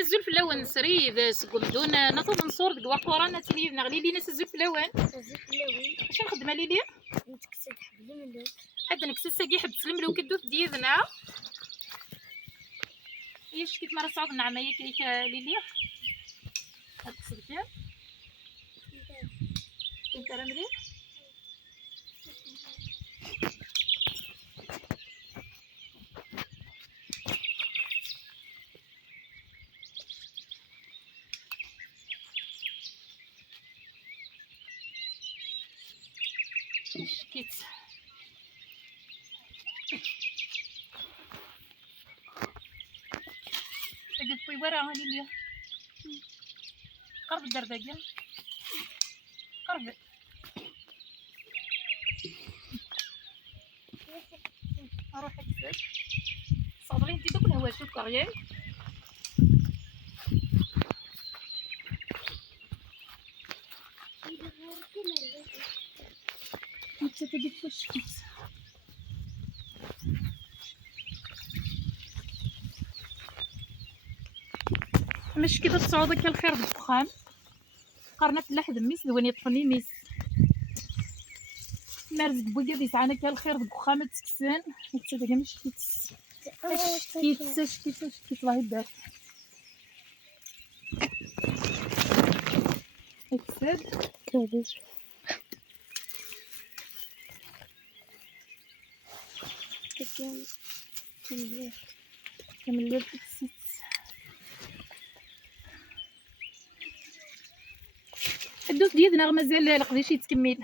الزول في اللون سريد سكولدون نطوب نصور دك وقورانا تليف نغلي لينا الزول في اللون اش نخدم ليلي نتكسد حبل الملوك حد نكسس ساقي حبس الملوك الدوث ديالنا ايش كيف مرة صعب نعمة كيك ليلي هاد السلكير انت رملي ايش كيت اجد في وراها ليلي قرب الدردقة قرب اروح اكسب صابرين انتي دوك الهوا شوف كاريال انت تجد فاش كيت مش كده تصعودك الخير بالفخام قرنا في اللحد ميس دواني يطفني ميس مارز بويا بيسعانا كالخير بالفخام تسكسان هتسدق مش كيتس كيتس الله يبارك اكسد كمل اكسد الدوس ديالنا مازال القضيش يتكمل